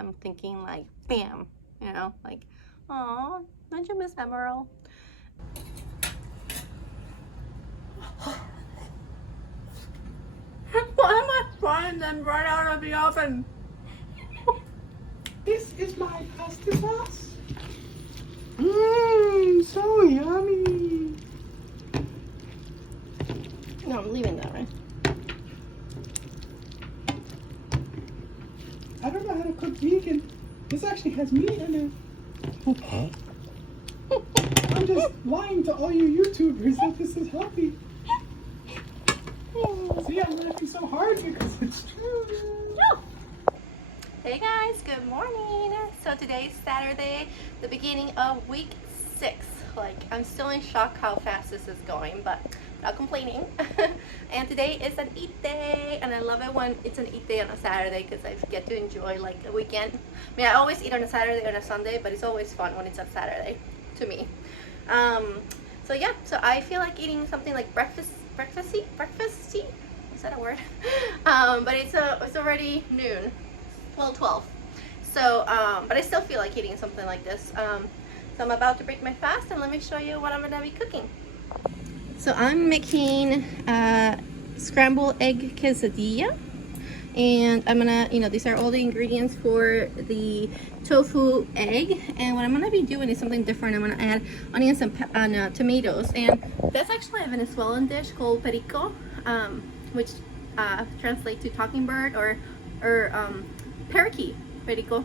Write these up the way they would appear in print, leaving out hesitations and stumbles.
I'm thinking like, bam, you know, like, oh, don't you miss Emerald? Why am I frying them right out of the oven? This is my pasta sauce. Mmm, so yummy. No, I'm leaving that right. I don't know how to cook vegan. This actually has meat in it. I'm just lying to all you YouTubers that this is healthy. See, I'm laughing so hard because it's true. Hey guys, good morning. So today's Saturday, the beginning of week 6. Like, I'm still in shock how fast this is going, but not complaining. And today is an eat day, and I love it when it's an eat day on a Saturday because I get to enjoy like the weekend. I mean, I always eat on a Saturday or a Sunday, but it's always fun when it's a Saturday to me. So yeah, so I feel like eating something like breakfasty. Is that a word? But it's already noon. 12. So but I still feel like eating something like this. So I'm about to break my fast, and let me show you what I'm gonna be cooking. So I'm making scrambled egg quesadilla, and I'm gonna, these are all the ingredients for the tofu egg, and what I'm gonna be doing is something different. I'm gonna add onions and tomatoes, and that's actually a Venezuelan dish called perico, which translates to talking bird or parakeet, perico.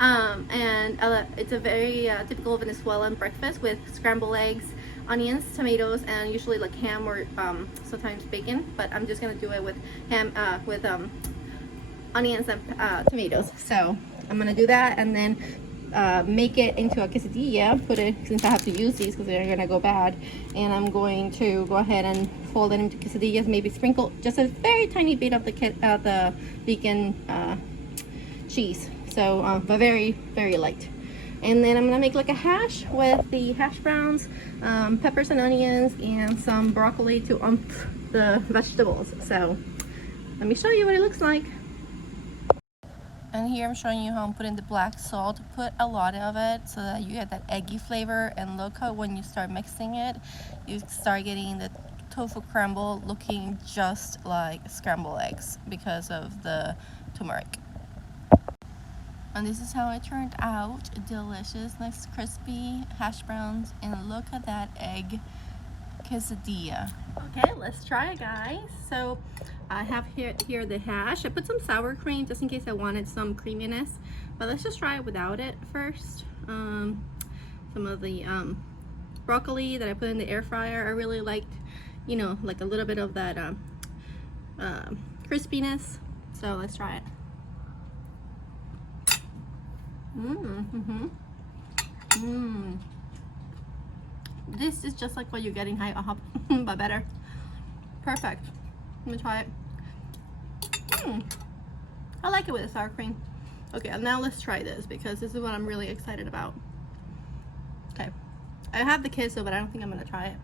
And it's a very typical Venezuelan breakfast with scrambled eggs, onions, tomatoes, and usually like ham or sometimes bacon, but I'm just gonna do it with ham with onions and tomatoes. So I'm gonna do that, and then make it into a quesadilla, put it, since I have to use these because they're gonna go bad, and I'm going to go ahead and fold it into quesadillas, maybe sprinkle just a very tiny bit of the vegan cheese, so but very, very light. And then I'm gonna make like a hash with the hash browns, peppers and onions, and some broccoli to umph the vegetables. So let me show you what it looks like. And here I'm showing you how I'm putting the black salt. Put a lot of it so that you get that eggy flavor, and look how when you start mixing it, you start getting the tofu crumble looking just like scrambled eggs because of the turmeric. And this is how it turned out. Delicious, nice crispy hash browns, and look at that egg quesadilla. Okay, let's try it, guys. So I have here the hash. I put some sour cream just in case I wanted some creaminess, but let's just try it without it first. Some of the broccoli that I put in the air fryer, I really liked, like a little bit of that crispiness. So let's try it. This is just like what you get in IHOP, but better. Perfect. Let me try it. I like it with the sour cream. Okay, and now let's try this because this is what I'm really excited about. Okay, I have the queso, but I don't think I'm gonna try it.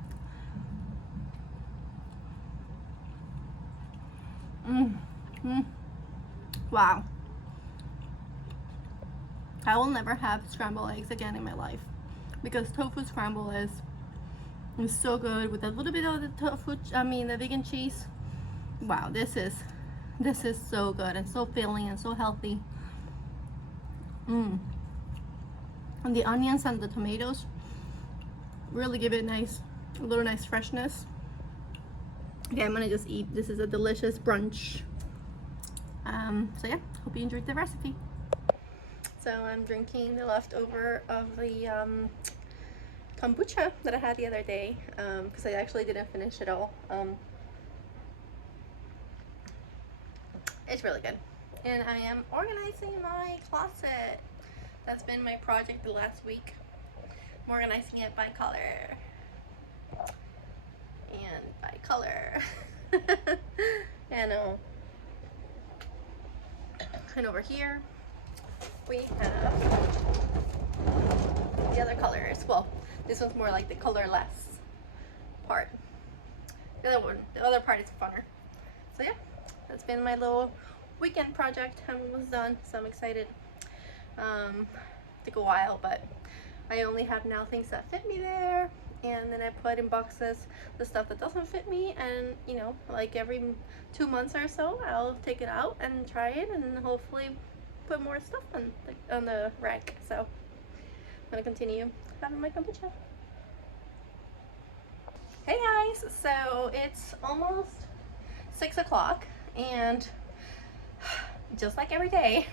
Wow. I will never have scrambled eggs again in my life because tofu scramble is so good with a little bit of the tofu, the vegan cheese. Wow, this is so good and so filling and so healthy. And the onions and the tomatoes really give it a little nice freshness. Okay, I'm gonna just eat. This is a delicious brunch. So yeah, hope you enjoyed the recipe. So I'm drinking the leftover of the kombucha that I had the other day because I actually didn't finish it all. It's really good. And I am organizing my closet. That's been my project the last week. I'm organizing it by color. And by color. And over here we have the other colors. Well, this one's more like the colorless part. The other part is funner. So yeah, that's been my little weekend project. I'm almost done, so I'm excited. Took a while, but I only have now things that fit me there, and then I put in boxes the stuff that doesn't fit me, and you know, like every 2 months or so I'll take it out and try it, and hopefully put more stuff on the rack. So I'm gonna continue having my kombucha. Hey guys, so it's almost 6 o'clock, and just like every day,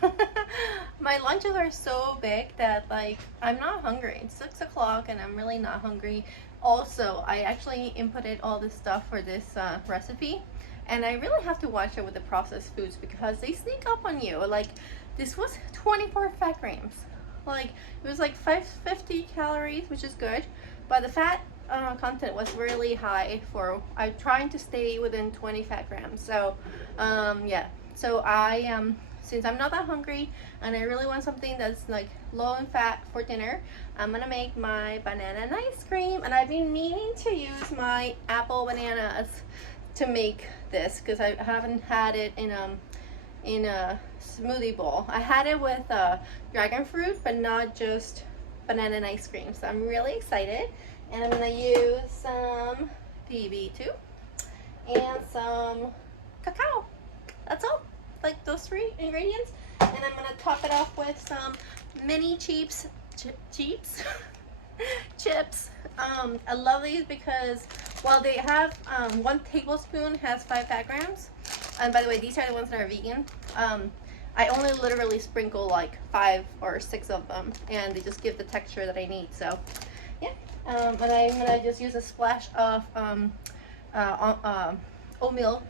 my lunches are so big that like I'm not hungry. It's 6 o'clock and I'm really not hungry. Also, I actually inputted all this stuff for this recipe, and I really have to watch it with the processed foods because they sneak up on you. Like this was 24 fat grams. Like it was like 550 calories, which is good, but the fat content was really high. For I'm trying to stay within 20 fat grams. So yeah, so I since I'm not that hungry and I really want something that's like low in fat for dinner, I'm gonna make my banana and ice cream. And I've been meaning to use my apple bananas to make this because I haven't had it in a smoothie bowl. I had it with dragon fruit, but not just banana and ice cream. So I'm really excited, and I'm gonna use some PB2 and some cacao. That's all, like those 3 ingredients. And I'm gonna top it off with some mini chips. I love these because while they have 1 tablespoon has 5 fat grams, and by the way, these are the ones that are vegan. I only literally sprinkle like 5 or 6 of them, and they just give the texture that I need. So yeah, and I'm gonna just use a splash of oat milk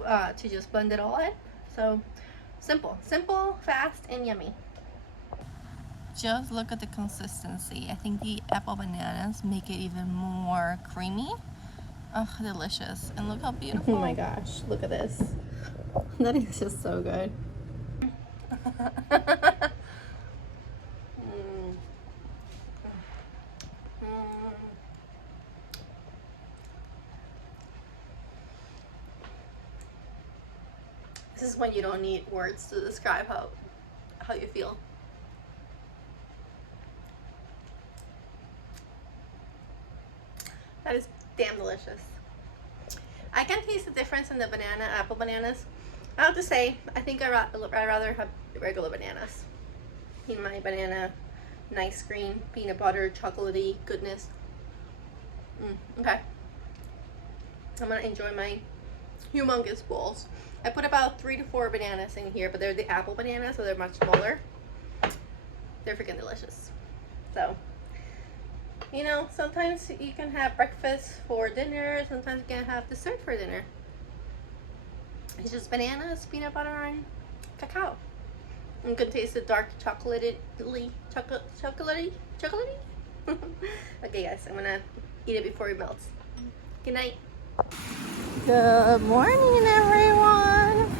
to just blend it all in. So simple, fast, and yummy. Just look at the consistency. I think the apple bananas make it even more creamy. Oh, delicious. And look how beautiful. Oh my gosh, look at this. That is just so good. This is when you don't need words to describe how you feel. That is damn delicious. I can taste the difference in the apple bananas. I have to say, I think I'd rather have regular bananas. In my banana, nice green, peanut butter, chocolatey goodness. Okay. I'm gonna enjoy my humongous bowls. I put about 3 to 4 bananas in here, but they're the apple bananas, so they're much smaller. They're freaking delicious. So, you know, sometimes you can have breakfast for dinner, sometimes you can have dessert for dinner. It's just bananas, peanut butter, and cacao. You can taste the dark chocolatey. Okay guys, I'm gonna eat it before it melts. Good night. Good morning everyone.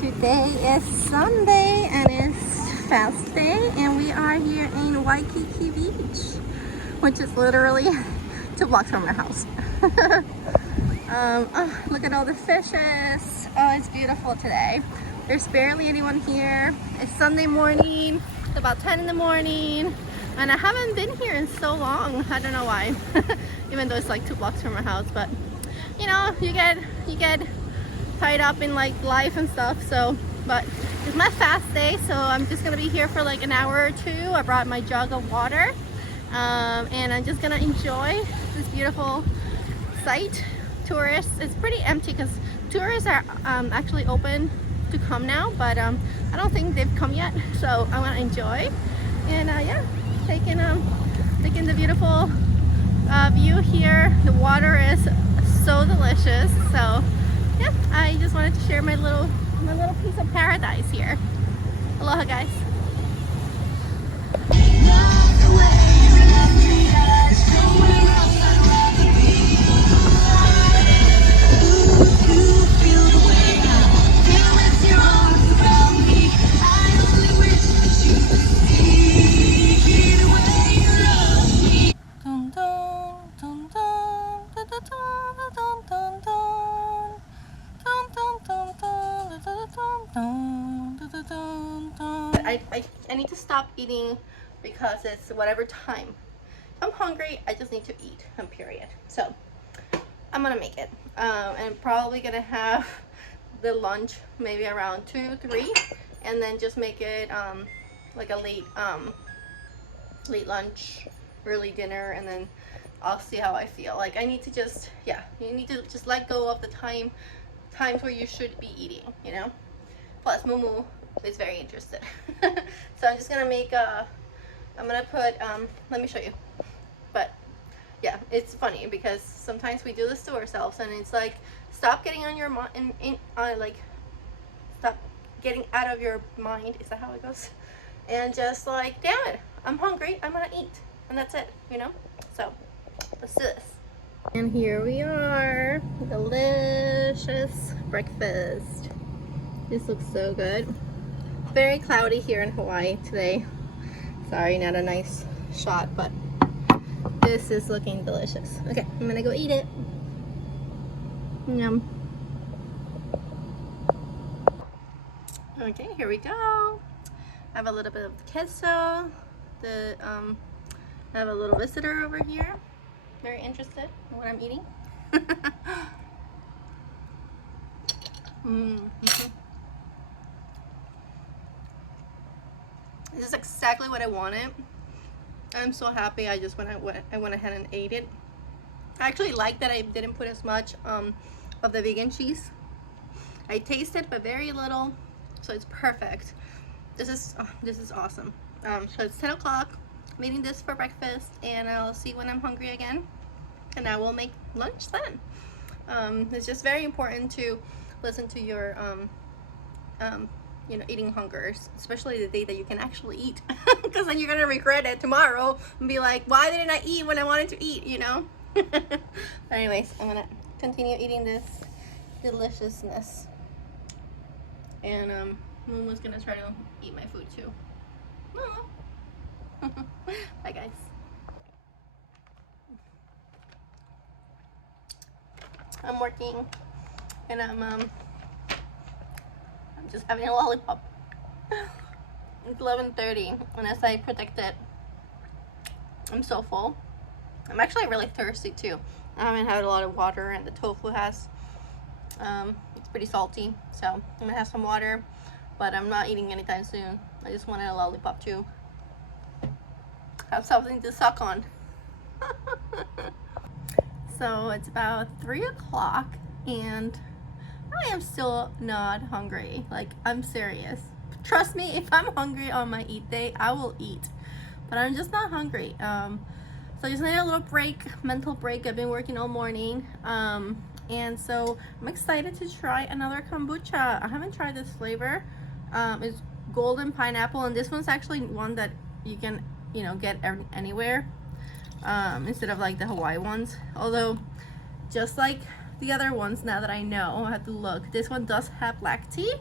Today is Sunday and it's fast day, and we are here in Waikiki Beach, which is literally 2 blocks from our house. Oh, look at all the fishes. Oh, it's beautiful today. There's barely anyone here. It's Sunday morning. It's about 10 in the morning, and I haven't been here in so long. I don't know why. Even though it's like 2 blocks from our house, but you know, you get tied up in like life and stuff. So, but it's my fast day, so I'm just gonna be here for like an hour or 2. I brought my jug of water, and I'm just gonna enjoy this beautiful sight. Tourists, it's pretty empty because tourists are actually open to come now, but I don't think they've come yet, so I want to enjoy. And yeah, taking the beautiful view here. The water is so delicious. So yeah, I just wanted to share my little piece of paradise here. Aloha guys. said, I need to stop eating because it's whatever time. If I'm hungry, I just need to eat, period. So I'm gonna make it. And probably gonna have the lunch maybe around 2, 3, and then just make it like a late lunch, early dinner, and then I'll see how I feel. Like I need to just, yeah, you need to just let go of the times where you should be eating, you know. Plus Mumu is very interested. So I'm just gonna make I'm gonna put let me show you. But yeah, it's funny because sometimes we do this to ourselves, and it's like, stop getting on your mind, like stop getting out of your mind, is that how it goes? And just like, damn it, I'm hungry, I'm gonna eat, and that's it, you know. So let's do this. And here we are, delicious breakfast. This looks so good. Very cloudy here in Hawaii today. Sorry, not a nice shot, but this is looking delicious. Okay, I'm gonna go eat it. Yum. Okay, here we go. I have a little bit of queso. I have a little visitor over here. Very interested in what I'm eating. This is exactly what I wanted. I'm so happy I just went ahead and ate it. I actually like that I didn't put as much of the vegan cheese. I tasted but very little, so it's perfect. This is awesome. So it's 10 o'clock. I'm eating this for breakfast, and I'll see when I'm hungry again, and I will make lunch then. It's just very important to listen to your you know, eating hungers, especially the day that you can actually eat, because then you're gonna regret it tomorrow and be like, why didn't I eat when I wanted to eat, you know? But anyways, I'm gonna continue eating this deliciousness, and Moon gonna try to eat my food too. Bye guys. I'm working, and I'm just having a lollipop. It's 11:30, and as I predicted, I'm so full. I'm actually really thirsty too. I haven't had a lot of water, and the tofu has it's pretty salty, so I'm gonna have some water, but I'm not eating anytime soon. I just wanted a lollipop too. Have something to suck on. So it's about 3 o'clock, and I am still not hungry. Like, I'm serious. Trust me, if I'm hungry on my eat day, I will eat. But I'm just not hungry. So I just need a little break, mental break. I've been working all morning. And so I'm excited to try another kombucha. I haven't tried this flavor. It's golden pineapple, and this one's actually one that you can, you know, get anywhere. Instead of like the Hawaii ones. Although, just like the other ones, now that I know, I have to look. This one does have black tea.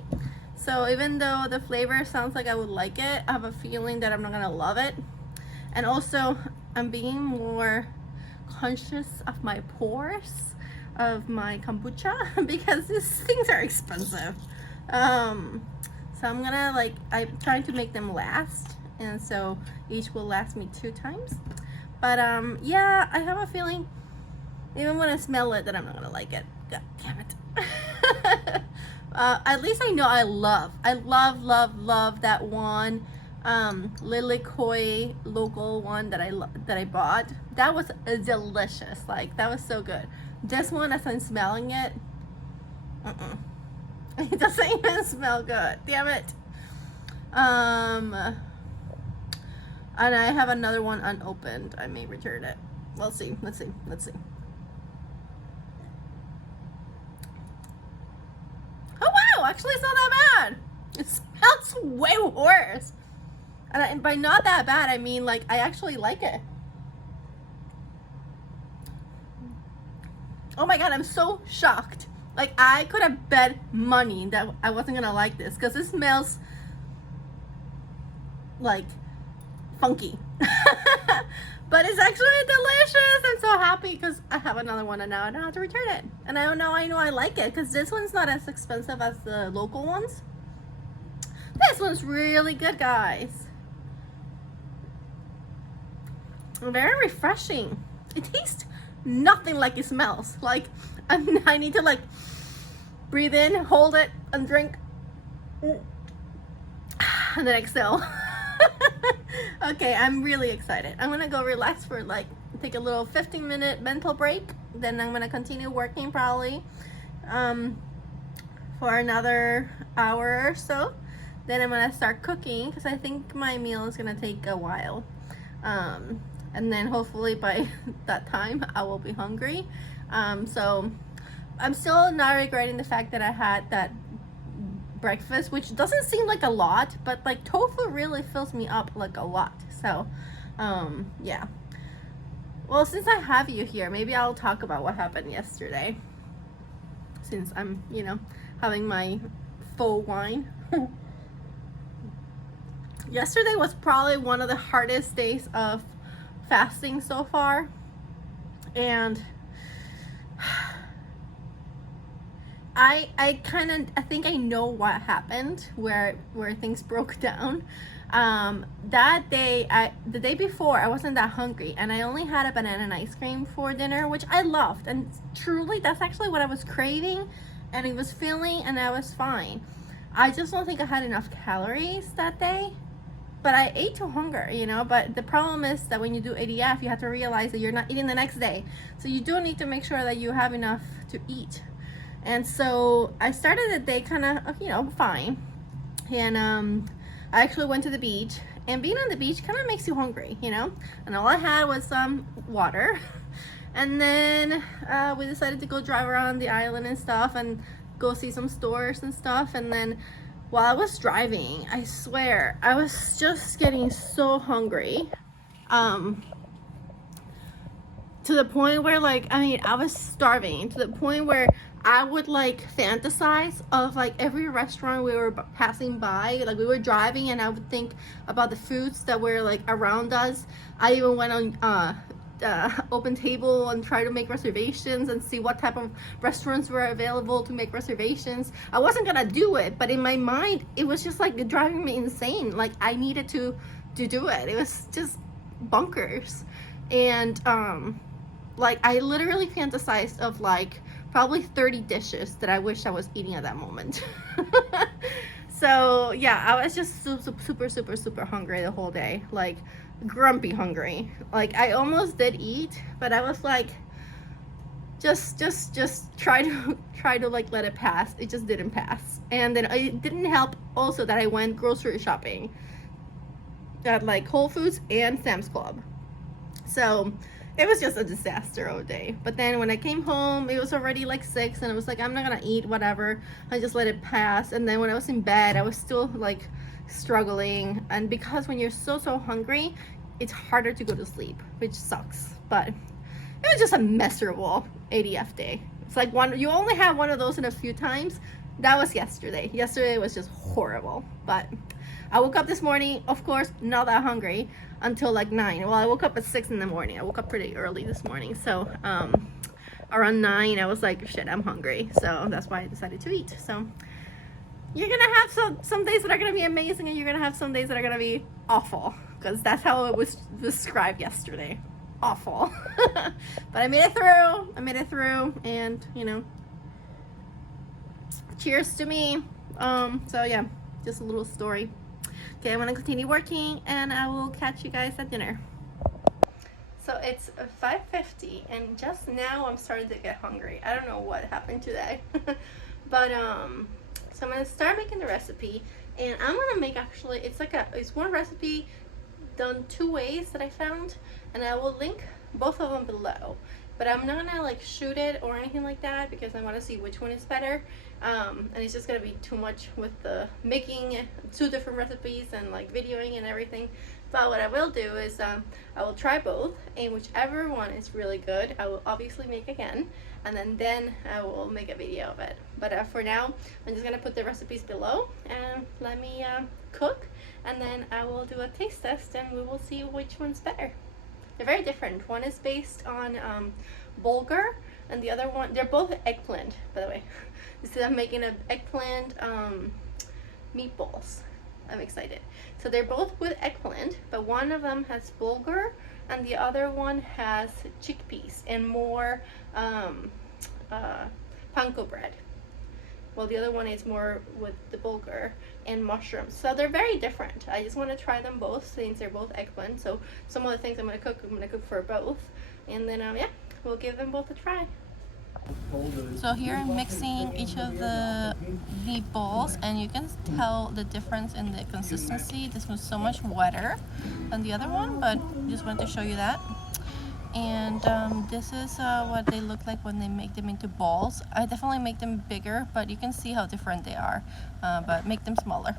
So even though the flavor sounds like I would like it, I have a feeling that I'm not gonna love it. And also, I'm being more conscious of my pores, of my kombucha, because these things are expensive. So I'm gonna, like, I'm trying to make them last, and so each will last me 2 times. But yeah, I have a feeling, even when I smell it, that I'm not gonna like it. God damn it. At least I know I love that one Lilikoi local one that I bought. That was delicious. Like, that was so good. This one, as I'm smelling it, it doesn't even smell good. Damn it. And I have another one unopened. I may return it. We'll see. Let's see. Oh wow! Actually, it's not that bad. It smells way worse. And by not that bad, I mean, like, I actually like it. Oh my god, I'm so shocked. Like, I could have bet money that I wasn't gonna like this, because it smells like funky. But it's actually delicious. I'm so happy because I have another one, and now I don't have to return it. And I know I like it because this one's not as expensive as the local ones. This one's really good, guys. Very refreshing. It tastes nothing like it smells. Like I need to like breathe in, hold it, and drink, and then exhale. Okay, I'm really excited. I'm gonna go relax for like take a little 15-minute mental break. Then I'm gonna continue working probably for another hour or so. Then I'm gonna start cooking because I think my meal is gonna take a while. And then hopefully by that time I will be hungry. So I'm still not regretting the fact that I had that breakfast, which doesn't seem like a lot, but like tofu really fills me up like a lot. So yeah. Well, since I have you here, maybe I'll talk about what happened yesterday, since I'm, you know, having my full wine. Yesterday was probably one of the hardest days of fasting so far, and I think I know what happened where things broke down. That day, the day before, I wasn't that hungry, and I only had a banana and ice cream for dinner, which I loved, and truly that's actually what I was craving, and it was filling, and I was fine. I just don't think I had enough calories that day, but I ate to hunger, you know. But the problem is that when you do ADF, you have to realize that you're not eating the next day, so you do need to make sure that you have enough to eat. And so I started the day kind of, you know, fine, and I actually went to the beach, and being on the beach kind of makes you hungry, you know, and all I had was some water. And then we decided to go drive around the island and stuff and go see some stores and stuff. And then while I was driving, I swear I was just getting so hungry, to the point where, like, I mean, I was starving to the point where I would like fantasize of like every restaurant we were passing by. Like we were driving, and I would think about the foods that were like around us. I even went on Open Table and try to make reservations and see what type of restaurants were available to make reservations. I wasn't gonna do it, but in my mind it was just like driving me insane. Like I needed to do it. It was just bonkers. And like I literally fantasized of like probably 30 dishes that I wish I was eating at that moment. So yeah, I was just super hungry the whole day, like grumpy hungry. Like I almost did eat, but I was like just try to like let it pass. It just didn't pass. And then it didn't help also that I went grocery shopping at like Whole Foods and Sam's Club. So it was just a disaster all day. But then when I came home, it was already like 6, and I was like, I'm not gonna eat, whatever. I just let it pass. And then when I was in bed, I was still like struggling. And because when you're so hungry, it's harder to go to sleep, which sucks. But it was just a miserable ADF day. It's like you only have one of those in a few times. That was yesterday. Yesterday was just horrible. But I woke up this morning, of course, not that hungry until like 9. Well, I woke up at 6 in the morning. I woke up pretty early this morning. So around 9, I was like, shit, I'm hungry. So that's why I decided to eat. So you're gonna have some days that are gonna be amazing, and you're gonna have some days that are gonna be awful, because that's how it was described yesterday. Awful. But I made it through, and you know, cheers to me. So yeah, just a little story. Okay, I'm gonna continue working, and I will catch you guys at dinner. So it's 5:50, and just now I'm starting to get hungry. I don't know what happened today. But so I'm gonna start making the recipe, and I'm gonna make, actually it's one recipe done 2 ways that I found, and I will link both of them below. But I'm not gonna like shoot it or anything like that, because I want to see which one is better. And it's just gonna be too much with the making 2 different recipes and like videoing and everything. But what I will do is I will try both, and whichever one is really good, I will obviously make again, and then I will make a video of it. But for now, I'm just gonna put the recipes below and let me cook, and then I will do a taste test, and we will see which one's better. They're very different. One is based on bulgur, and the other one, they're both eggplant, by the way. Instead of making an eggplant meatballs. I'm excited. So they're both with eggplant, but one of them has bulgur and the other one has chickpeas and more panko bread. Well, the other one is more with the bulgur and mushrooms. So they're very different. I just want to try them both since they're both eggplant. So some of the things I'm going to cook for both. And then, yeah, we'll give them both a try. So here I'm mixing each of the meatballs, and you can tell the difference in the consistency. This one's so much wetter than the other one, but just wanted to show you that. And this is what they look like when they make them into balls. I definitely make them bigger, but you can see how different they are, but make them smaller.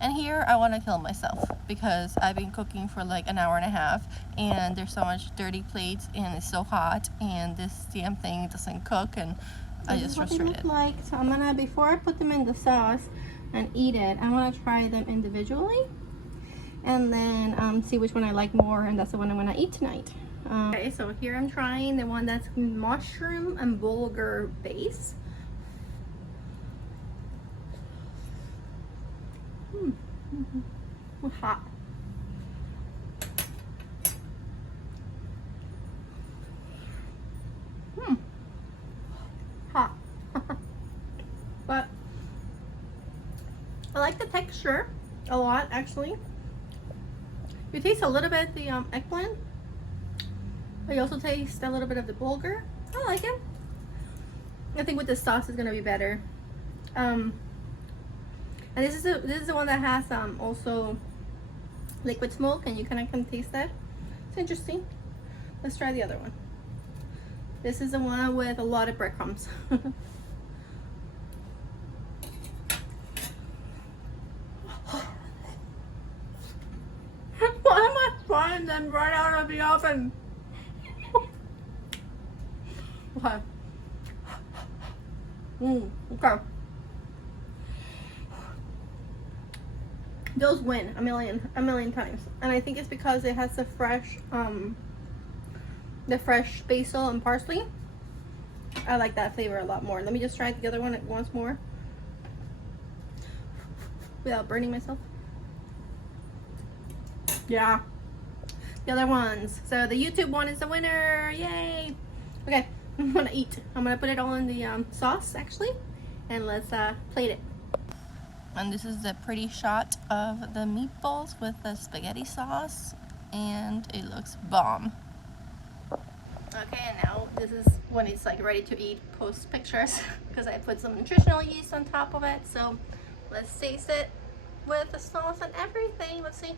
And here I want to kill myself because I've been cooking for like an hour and a half and there's so much dirty plates and it's so hot and this damn thing doesn't cook, and I just frustrated. They look like, so I'm gonna, before I put them in the sauce and eat it, I want to try them individually and then see which one I like more, and that's the one I'm gonna eat tonight. Okay, so here I'm trying the one that's mushroom and bulgur base. Hot. Hot. But I like the texture a lot, actually. You taste a little bit the eggplant, but you also taste a little bit of the bulgur. I like it. I think with the sauce is gonna be better. And this is the one that has also liquid smoke, and you kind of can taste that. It's interesting. Let's try the other one. This is the one with a lot of breadcrumbs. Why am I frying them right out of the oven? Okay. Okay. Those win a million times, and I think it's because it has the fresh basil and parsley. I like that flavor a lot more. Let me just try the other one once more without burning myself. Yeah, the other ones. So the YouTube one is the winner. Yay. Okay, I'm gonna eat. I'm gonna put it all in the sauce actually, and let's plate it. And this is the pretty shot of the meatballs with the spaghetti sauce, and it looks bomb. Okay, and now this is when it's like ready to eat post pictures because I put some nutritional yeast on top of it. So let's taste it with the sauce and everything. Let's see.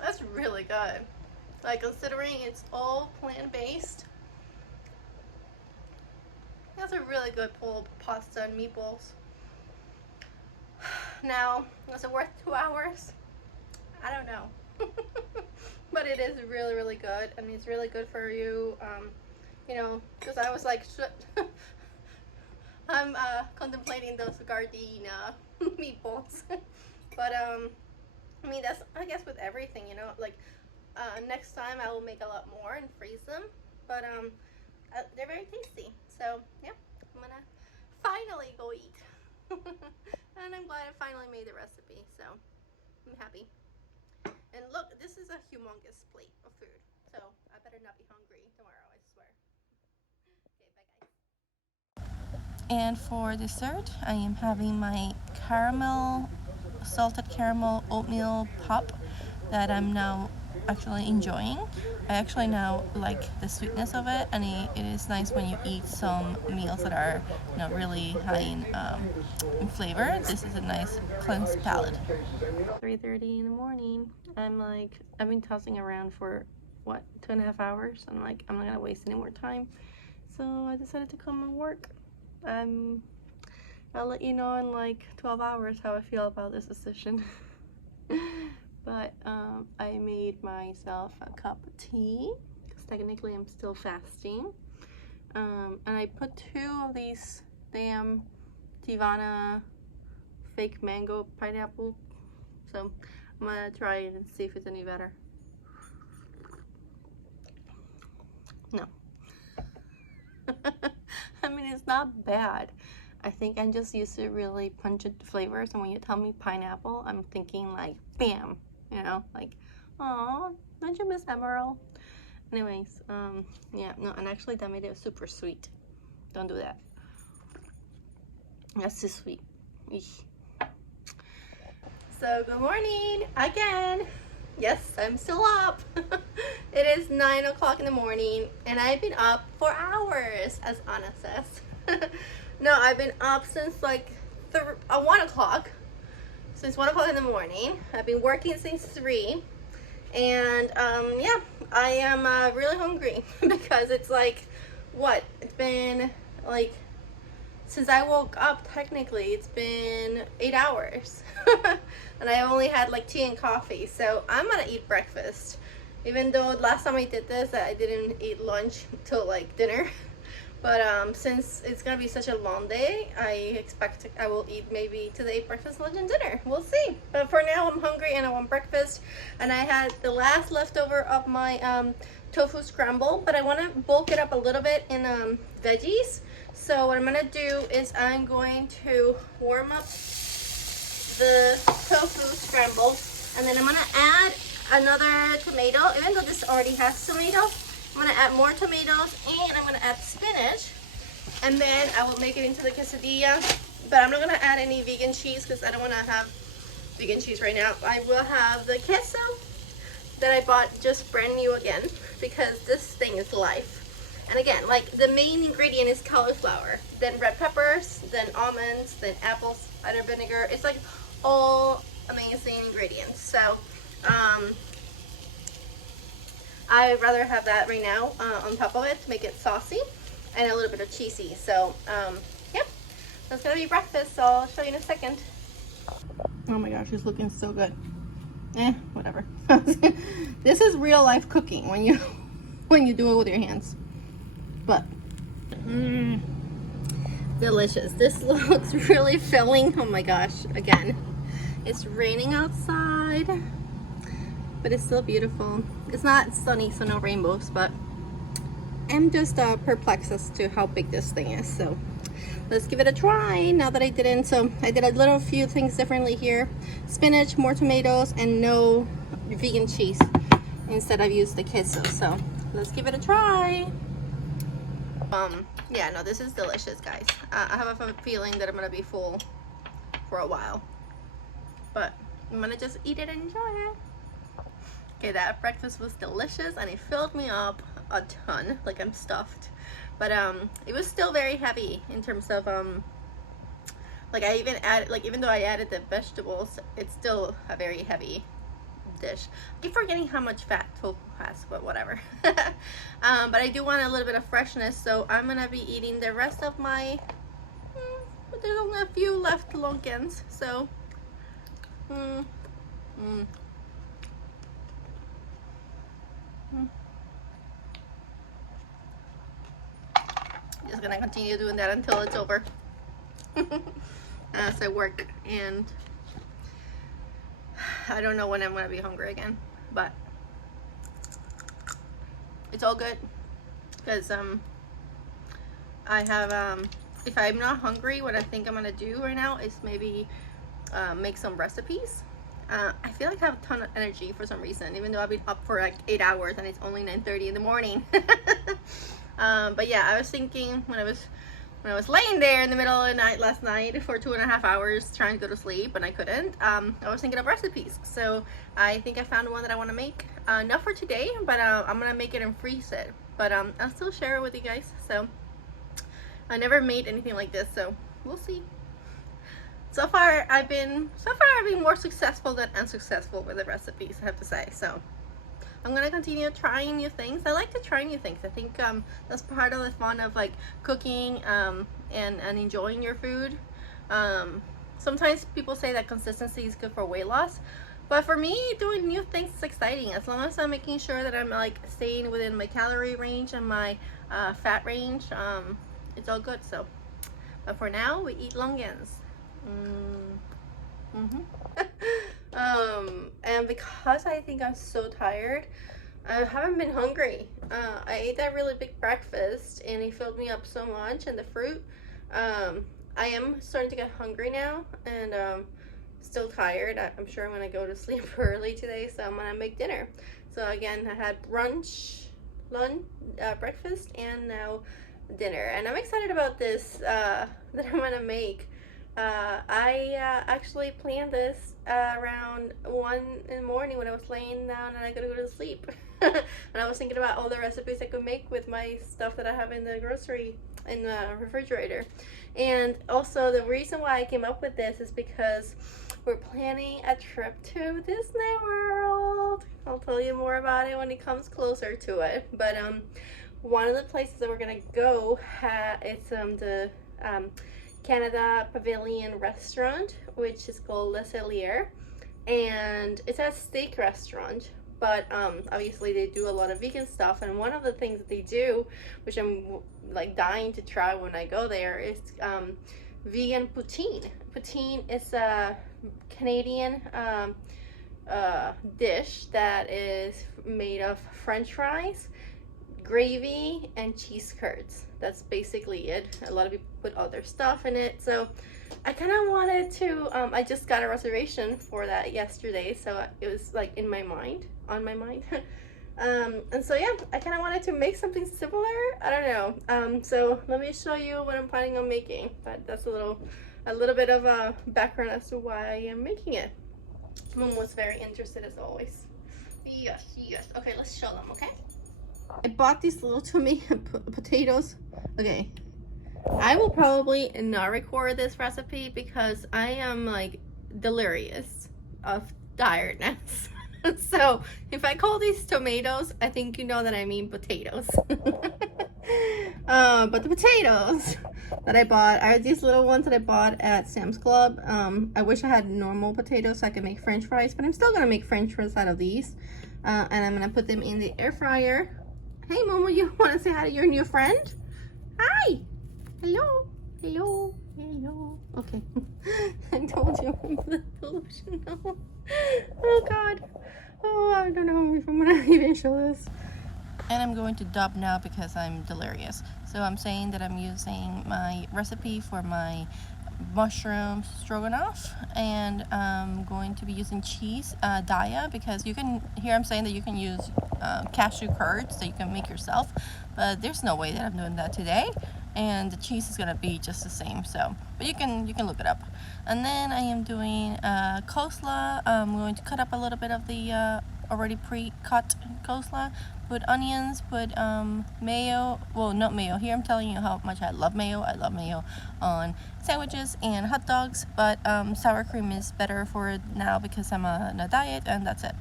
That's really good. Like, considering it's all plant-based, that's a really good pulled pasta and meatballs. Now, is it worth 2 hours? I don't know. But it is really, really good. I mean, it's really good for you, you know, because I was like, I'm contemplating those Gardena meatballs. But, I mean, that's, I guess, with everything, you know, like, next time I will make a lot more and freeze them, but they're very tasty. So yeah, I'm gonna finally go eat. And I'm glad I finally made the recipe, so I'm happy. And look, this is a humongous plate of food, so I better not be hungry tomorrow, I swear. Okay, bye guys. And for dessert, I am having my salted caramel oatmeal pop that I'm now actually enjoying. I actually now like the sweetness of it, and it is nice when you eat some meals that are, you know, really high in flavor. This is a nice cleansed palate. 3:30 in the morning. I've been tossing around for what, 2.5 hours. I'm like, I'm not gonna waste any more time, so I decided to come and work. I'll let you know in like 12 hours how I feel about this decision. But I made myself a cup of tea because technically I'm still fasting, and I put 2 of these damn Tivana fake mango pineapple, so I'm gonna try it and see if it's any better. No, I mean, it's not bad. I think I'm just used to really pungent flavors, and when you tell me pineapple, I'm thinking like, bam, you know, like, oh, don't you miss Emerald? Anyways, yeah, no, and actually that made it super sweet. Don't do that. That's too sweet. Eesh. So good morning again. Yes, I'm still up. It is 9 o'clock in the morning and I've been up for hours, as Anna says. No, I've been up since like 1 o'clock. Since 1 o'clock in the morning. I've been working since 3. And yeah, I am really hungry because it's like, what? It's been like, since I woke up, technically, it's been 8 hours. And I only had like tea and coffee. So I'm gonna eat breakfast. Even though last time I did this, I didn't eat lunch till like dinner. But since it's gonna be such a long day, I expect I will eat maybe today breakfast, lunch, and dinner. We'll see. But for now, I'm hungry and I want breakfast. And I had the last leftover of my tofu scramble, but I want to bulk it up a little bit in veggies. So what I'm gonna do is I'm going to warm up the tofu scramble, and then I'm gonna add another tomato. Even though this already has tomatoes, I'm gonna add more tomatoes and I'm gonna add spinach, and then I will make it into the quesadilla. But I'm not gonna add any vegan cheese because I don't want to have vegan cheese right now. I will have the queso that I bought just brand new again because this thing is life. And again, like the main ingredient is cauliflower, then red peppers, then almonds, then apple cider vinegar. It's like all amazing ingredients. So I'd rather have that right now on top of it to make it saucy and a little bit of cheesy. So yep, that's gonna be breakfast. So I'll show you in a second. Oh my gosh, it's looking so good. Whatever. This is real life cooking when you do it with your hands. But delicious. This looks really filling. Oh my gosh, again, it's raining outside, but it's still beautiful. It's not sunny, so no rainbows, but I'm just perplexed as to how big this thing is. So let's give it a try now that I didn't. So I did a few things differently here. Spinach, more tomatoes, and no vegan cheese. Instead I've used the queso. So let's give it a try. Yeah, no, this is delicious, guys. I have a feeling that I'm gonna be full for a while, but I'm gonna just eat it and enjoy it. Okay, that breakfast was delicious and it filled me up a ton. Like, I'm stuffed, but it was still very heavy in terms of like I even added, like, even though I added the vegetables, it's still a very heavy dish. I keep forgetting how much fat tofu has, but whatever. But I do want a little bit of freshness, so I'm gonna be eating the rest of my there's only a few left longans, so just gonna continue doing that until it's over. As I work, and I don't know when I'm gonna be hungry again, but it's all good because I have if I'm not hungry, what I think I'm gonna do right now is maybe make some recipes. I feel like I have a ton of energy for some reason, even though I've been up for like 8 hours and it's only 9:30 in the morning. But yeah, I was thinking when I was laying there in the middle of the night last night for 2.5 hours trying to go to sleep and I couldn't, I was thinking of recipes. So I think I found one that I want to make, not for today, but I'm gonna make it and freeze it, but I'll still share it with you guys. So I never made anything like this, so we'll see. So far I've been more successful than unsuccessful with the recipes, I have to say. So I'm gonna continue trying new things. I like to try new things. I think that's part of the fun of like cooking and enjoying your food. Sometimes people say that consistency is good for weight loss, but for me, doing new things is exciting. As long as I'm making sure that I'm like staying within my calorie range and my fat range, it's all good. So, but for now, we eat longans. And because I think I'm so tired, I haven't been hungry. I ate that really big breakfast and it filled me up so much, and the fruit. I am starting to get hungry now, and still tired. I'm sure I'm gonna go to sleep early today, so I'm gonna make dinner. So again, I had brunch, lunch, breakfast, and now dinner, and I'm excited about this that I'm gonna make. I actually planned this around 1 in the morning when I was laying down and I could go to sleep. And I was thinking about all the recipes I could make with my stuff that I have in the refrigerator. And also the reason why I came up with this is because we're planning a trip to Disney World. I'll tell you more about it when it comes closer to it. But one of the places that we're gonna go, it's the Canada Pavilion restaurant, which is called Les Celliers, and it's a steak restaurant, but obviously they do a lot of vegan stuff, and one of the things that they do, which I'm like dying to try when I go there, is vegan poutine. Poutine is a Canadian dish that is made of French fries, gravy, and cheese curds. That's basically it. A lot of people put other stuff in it, so I kind of wanted to I just got a reservation for that yesterday, so it was like on my mind. And so yeah, I kind of wanted to make something similar. I don't know. So let me show you what I'm planning on making, but that's a little bit of a background as to why I am making it. Mom was very interested as always. Yes. Okay, let's show them. Okay, I bought these little potatoes. Okay, I will probably not record this recipe because I am like delirious of tiredness. So if I call these tomatoes, I think you know that I mean potatoes. But the potatoes that I bought are these little ones that I bought at Sam's Club. I wish I had normal potatoes so I could make French fries, but I'm still gonna make French fries out of these. And I'm gonna put them in the air fryer. Hey Momo, you wanna say hi to your new friend? Hi! Hello! Okay. I told you I'm delusional. Oh god. Oh, I don't know if I'm gonna even show this. And I'm going to dub now because I'm delirious. So I'm saying that I'm using my recipe for my mushroom stroganoff, and I'm going to be using cheese, Daya, because you can, here I'm saying that you can use cashew curds that you can make yourself, but there's no way that I'm doing that today, and the cheese is gonna be just the same. So, but you can look it up. And then I am doing coleslaw. I'm going to cut up a little bit of the already pre-cut coleslaw, put onions, put mayo, well, not mayo, here I'm telling you how much I love mayo. I love mayo on sandwiches and hot dogs, but sour cream is better for it now because I'm on a diet, and that's it.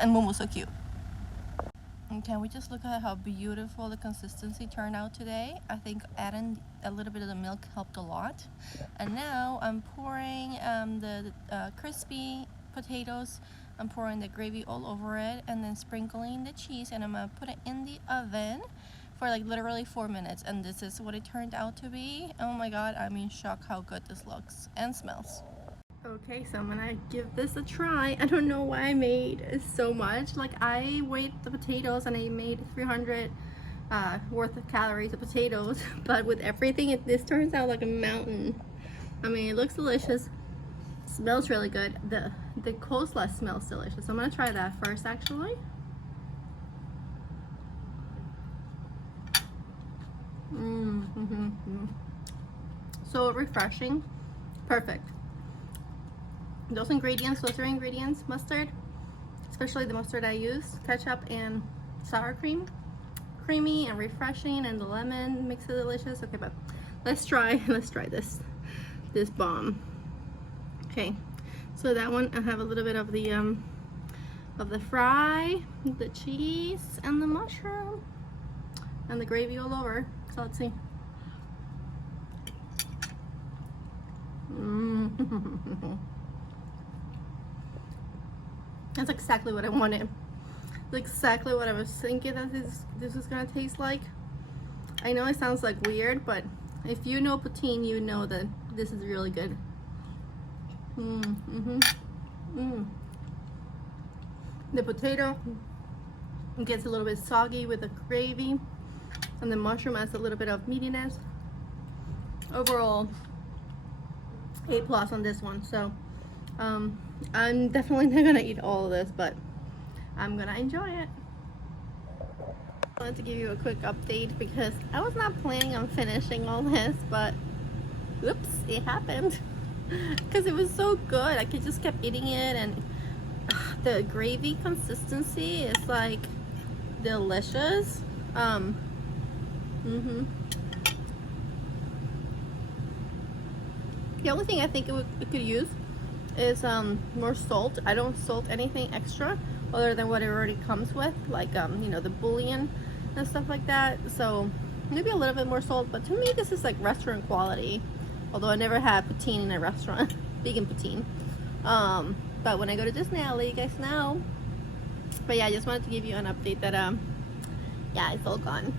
And Momo's so cute. And can we just look at how beautiful the consistency turned out today? I think adding a little bit of the milk helped a lot. And now I'm pouring the crispy potatoes. I'm pouring the gravy all over it and then sprinkling the cheese, and I'm gonna put it in the oven for like literally 4 minutes, and this is what it turned out to be. Oh my god, I'm in shock how good this looks and smells. Okay, so I'm gonna give this a try. I don't know why I made so much. Like, I weighed the potatoes and I made 300 worth of calories of potatoes, but with everything, this turns out like a mountain. I mean, it looks delicious, smells really good. The coleslaw smells delicious. I'm gonna try that first, actually. So refreshing, perfect. Those are ingredients: mustard, especially the mustard I use, ketchup, and sour cream. Creamy and refreshing, and the lemon makes it delicious. Okay, but let's try this bomb. Okay, so that one I have a little bit of the fry, the cheese, and the mushroom, and the gravy all over. So let's see. That's exactly what I wanted. That's exactly what I was thinking that this is gonna taste like. I know it sounds like weird, but if you know poutine, you know that this is really good. The potato It gets a little bit soggy with the gravy, and the mushroom adds a little bit of meatiness. Overall, A+ on this one. So I'm definitely not gonna eat all of this, but I'm gonna enjoy it. I wanted to give you a quick update because I was not planning on finishing all this, but oops, it happened because it was so good. I just kept eating it, and the gravy consistency is like delicious. The only thing I think it could use is more salt. I don't salt anything extra other than what it already comes with, like you know, the bouillon and stuff like that. So maybe a little bit more salt, but to me this is like restaurant quality. Although I never had poutine in a restaurant, vegan poutine. But when I go to Disney, I'll let you guys know. But yeah, I just wanted to give you an update that yeah, it's all gone.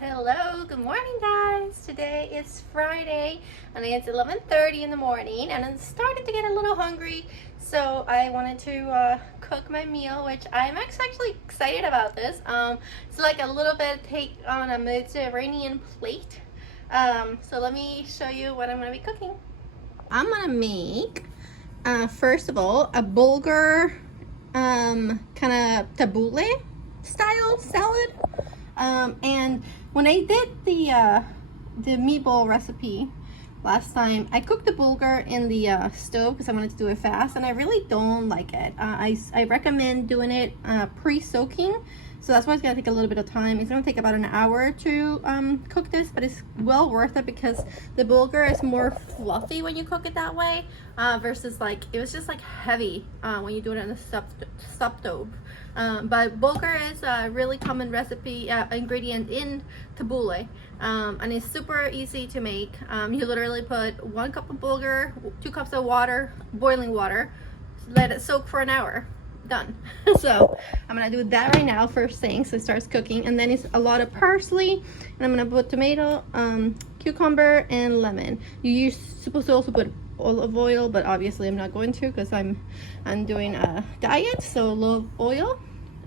Hello, good morning guys. Today is Friday and it's 11:30 in the morning, and I'm starting to get a little hungry, so I wanted to cook my meal, which I'm actually excited about this. It's like a little bit take on a Mediterranean plate. So let me show you what I'm gonna be cooking. I'm gonna make first of all a bulgur kind of tabbouleh style salad. And when I did the meatball recipe last time, I cooked the bulgur in the stove because I wanted to do it fast, and I really don't like it. I recommend doing it pre-soaking, so that's why it's gonna take a little bit of time. It's gonna take about an hour to cook this, but it's well worth it because the bulgur is more fluffy when you cook it that way, versus like it was just like heavy when you do it in the stove. But bulgur is a really common recipe ingredient in tabbouleh, and it's super easy to make. You literally put 1 cup of bulgur, 2 cups of water, boiling water, let it soak for an hour, done. So I'm gonna do that right now first thing, so it starts cooking. And then it's a lot of parsley, and I'm gonna put tomato, cucumber, and lemon. You're supposed to also put olive oil, but obviously I'm not going to because I'm doing a diet, so low oil.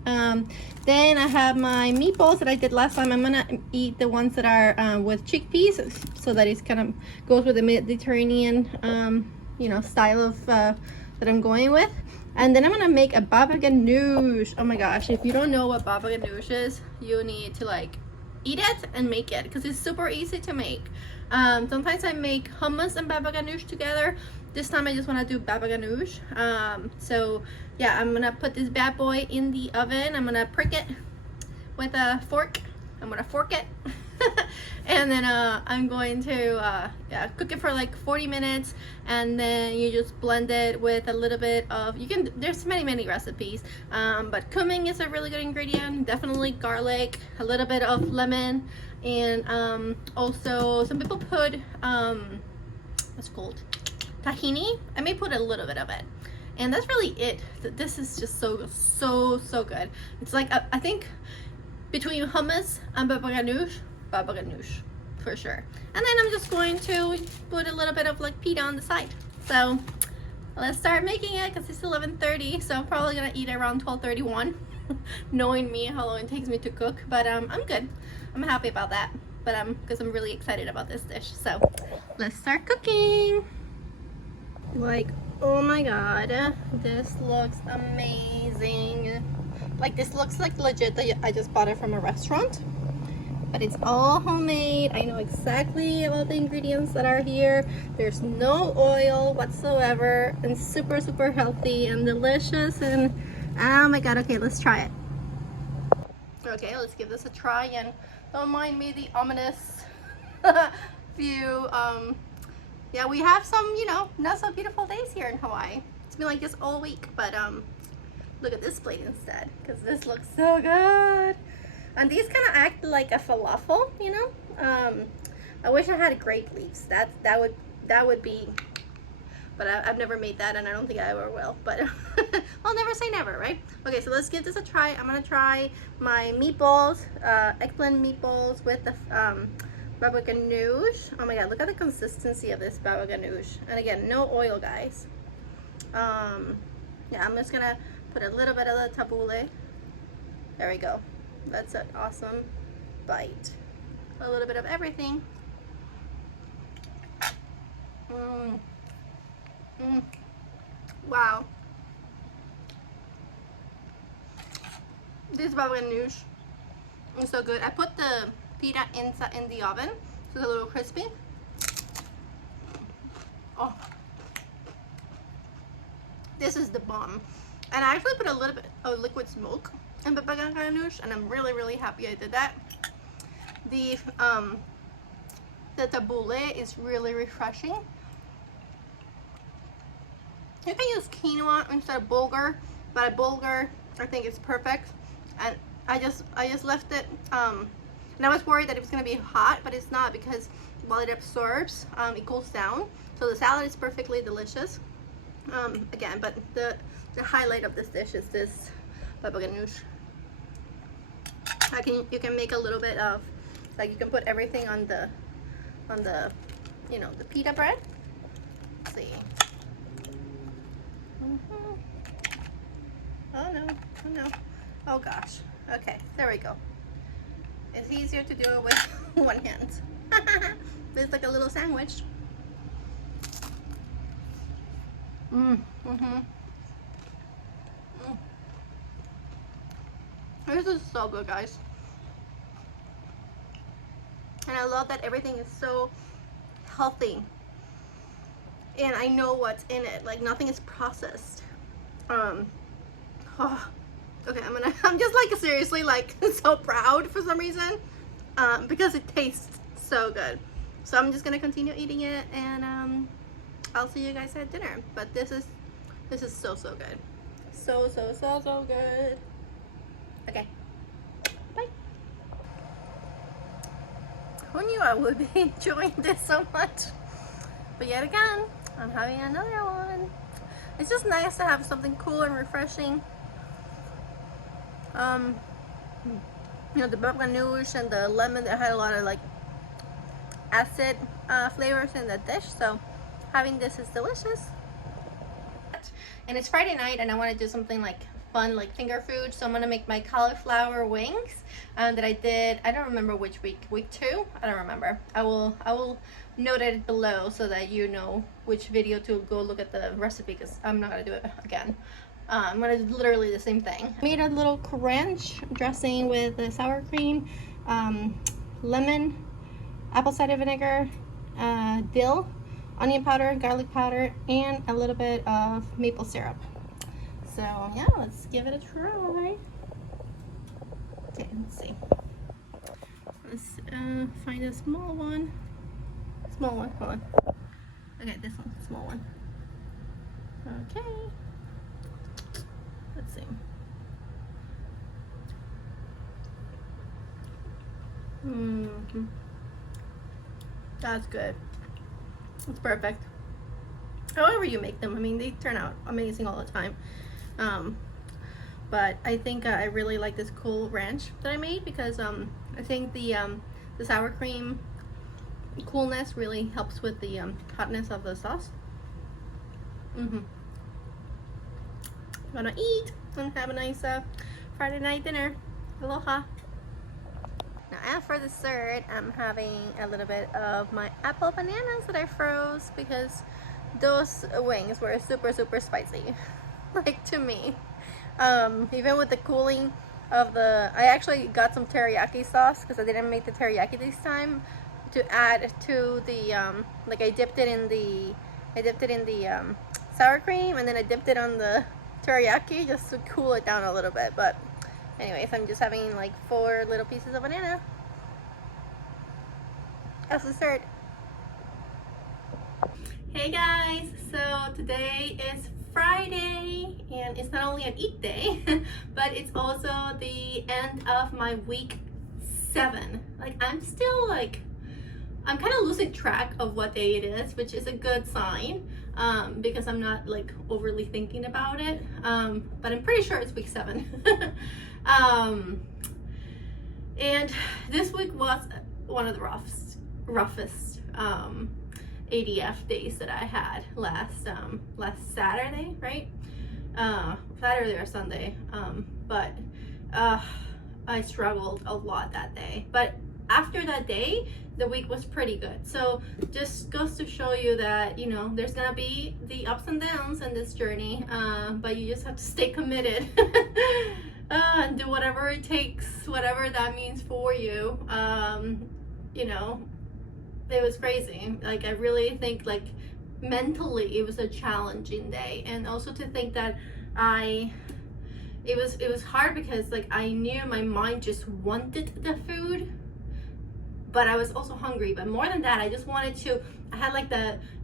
Then I have my meatballs that I did last time. I'm gonna eat the ones that are with chickpeas, so that it kind of goes with the Mediterranean you know, style of that I'm going with. And then I'm gonna make a babaganoush. Oh my gosh, if you don't know what babaganoush is, you need to like eat it and make it because it's super easy to make. Sometimes I make hummus and babaganoush together. This time I just want to do babaganoush. So yeah, I'm gonna put this bad boy in the oven. I'm gonna prick it with a fork. I'm gonna fork it. And then I'm going to yeah, cook it for like 40 minutes, and then you just blend it with a little bit of, there's many recipes, but cumin is a really good ingredient, definitely garlic, a little bit of lemon, and also some people put what's called tahini. I may put a little bit of it, and that's really it. This is just so good. It's like I think between hummus and babaganoush for sure. And then I'm just going to put a little bit of like pita on the side. So let's start making it because it's 11:30, so I'm probably gonna eat around 12:31 knowing me, how long it takes me to cook. But I'm good. I'm happy about that, but because I'm really excited about this dish. So let's start cooking. Like, oh my god, this looks amazing. Like, this looks like legit that I just bought it from a restaurant, but it's all homemade. I know exactly all the ingredients that are here. There's no oil whatsoever, and super healthy and delicious. And oh my god, okay, let's try it. Okay, let's give this a try, and don't mind me the ominous view. Yeah, we have some, you know, not so beautiful days here in Hawaii. It's been like this all week, but look at this plate instead, because this looks so good. And these kind of act like a falafel, you know. I wish I had grape leaves. That would be, but I've never made that, and I don't think I ever will. But I'll never say never, right? Okay, so let's give this a try. I'm gonna try my meatballs, eggplant meatballs with the babaganoush. Oh my god, look at the consistency of this babaganoush. And again, no oil, guys. Yeah, I'm just gonna put a little bit of the tabbouleh. There we go. That's an awesome bite. A little bit of everything. Wow. This babaganoush is so good. I put the pita inside in the oven, so it's a little crispy. Oh, this is the bomb. And I actually put a little bit of liquid smoke in the babaganoush, and I'm really happy I did that. The tabbouleh is really refreshing. You can use quinoa instead of bulgur, but bulgur I think it's perfect. And I just left it, and I was worried that it was gonna be hot, but it's not, because while it absorbs, it cools down. So the salad is perfectly delicious. Again, but the highlight of this dish is this babaganoush. You can make a little bit of, like, you can put everything on the you know, the pita bread. Let's see. Oh no, oh no, oh gosh. Okay, there we go. It's easier to do it with one hand. It's like a little sandwich. This is so good, guys. And I love that everything is so healthy. And I know what's in it. Like, nothing is processed. Oh, okay, I'm just like seriously like so proud for some reason, because it tastes so good. So I'm just gonna continue eating it, and I'll see you guys at dinner. But this is so good, so good. Okay, bye. Who knew I would be enjoying this so much? But yet again, I'm having another one. It's just nice to have something cool and refreshing. You know, the babaganoush and the lemon, they had a lot of like acid flavors in the dish, so having this is delicious. And it's Friday night, and I want to do something like fun, like finger food. So I'm gonna make my cauliflower wings that I did. I don't remember which week 2. I don't remember. I will note it below so that you know which video to go look at the recipe, because I'm not gonna do it again. I'm gonna do literally the same thing. I made a little ranch dressing with the sour cream, lemon, apple cider vinegar, dill, onion powder, garlic powder, and a little bit of maple syrup. So yeah, let's give it a try. Okay, let's see. Let's find a small one. Hold on. Okay, this one, small one. Okay. Let's see. That's good. It's perfect. However you make them, I mean, they turn out amazing all the time. But I think I really like this cool ranch that I made, because I think the sour cream coolness really helps with the hotness of the sauce. Gonna eat and have a nice Friday night dinner. Aloha. Now, and for dessert, I'm having a little bit of my apple bananas that I froze, because those wings were super spicy. Like, to me, even with the cooling of the, I actually got some teriyaki sauce, because I didn't make the teriyaki this time, to add to the like I dipped it in the sour cream, and then I dipped it on the teriyaki just to cool it down a little bit. But anyways, I'm just having like 4 little pieces of banana as dessert. Hey guys, so today is Friday, and it's not only an eat day, but it's also the end of my week 7. Like, I'm kind of losing track of what day it is, which is a good sign, because I'm not like overly thinking about it, but I'm pretty sure it's week 7. And this week was one of the roughest ADF days that I had last Saturday, right? Saturday or Sunday, but I struggled a lot that day. But after that day, the week was pretty good. So just goes to show you that, you know, there's gonna be the ups and downs in this journey, but you just have to stay committed and do whatever it takes, whatever that means for you. You know, it was crazy. Like, I really think, like, mentally it was a challenging day, and also to think that it was hard because, like, I knew my mind just wanted the food, but I was also hungry. But more than that, I just wanted to, I had like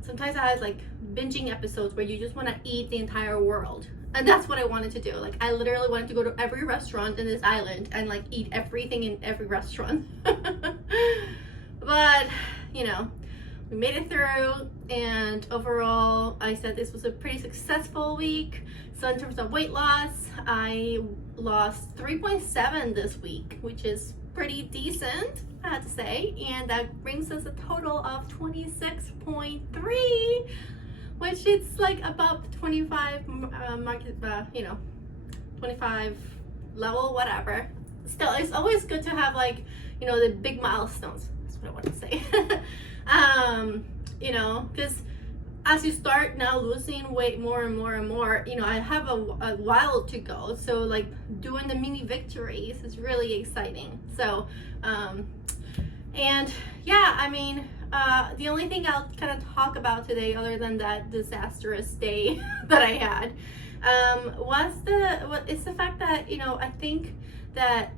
sometimes I had like binging episodes where you just want to eat the entire world, and that's what I wanted to do. Like, I literally wanted to go to every restaurant in this island and like eat everything in every restaurant. But you know, we made it through, and overall I said this was a pretty successful week. So in terms of weight loss, I lost 3.7 this week, which is pretty decent, I have to say, and that brings us a total of 26.3, which is like about 25 market, you know, 25 level, whatever. Still, it's always good to have, like, you know, the big milestones. That's what I want to say. You know, because as you start now losing weight more and more and more, you know, I have a while to go. So like doing the mini victories is really exciting. So, and yeah, I mean, the only thing I'll kind of talk about today, other than that disastrous day that I had, was the fact that, you know, I think that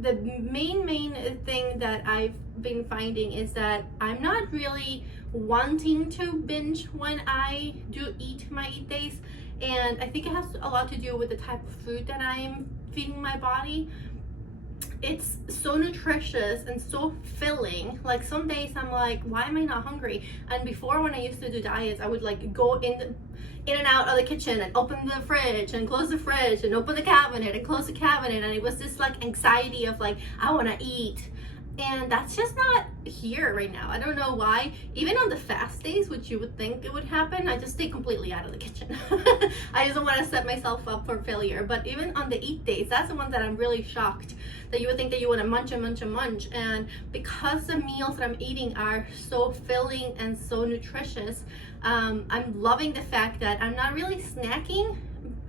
the main thing that I've been finding is that I'm not really wanting to binge when I do eat my eat days, and I think it has a lot to do with the type of food that I'm feeding my body. It's so nutritious and so filling. Like, some days I'm like, why am I not hungry? And before, when I used to do diets, I would like go in and out of the kitchen and open the fridge and close the fridge and open the cabinet and close the cabinet, and it was this like anxiety of like, I want to eat. And that's just not here right now. I don't know why. Even on the fast days, which you would think it would happen, I just stay completely out of the kitchen. I just don't want to set myself up for failure. But even on the eat days, that's the one that I'm really shocked, that you would think that you want to munch and munch and munch. And because the meals that I'm eating are so filling and so nutritious, I'm loving the fact that I'm not really snacking,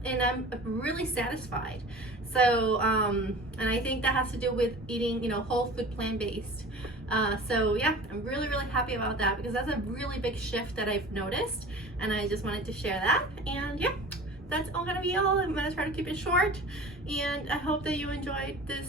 and I'm really satisfied. So, and I think that has to do with eating, you know, whole food, plant-based. So yeah, I'm really happy about that, because that's a really big shift that I've noticed, and I just wanted to share that. And yeah, that's all gonna be all. I'm gonna try to keep it short, and I hope that you enjoyed this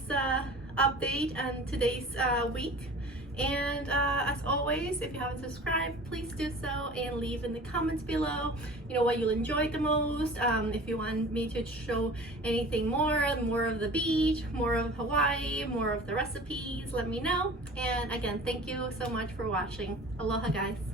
update and today's week. And as always, if you haven't subscribed, please do so, and leave in the comments below, you know, what you'll enjoy the most. If you want me to show anything more of the beach, more of Hawaii, more of the recipes, let me know. And again, thank you so much for watching. Aloha, guys.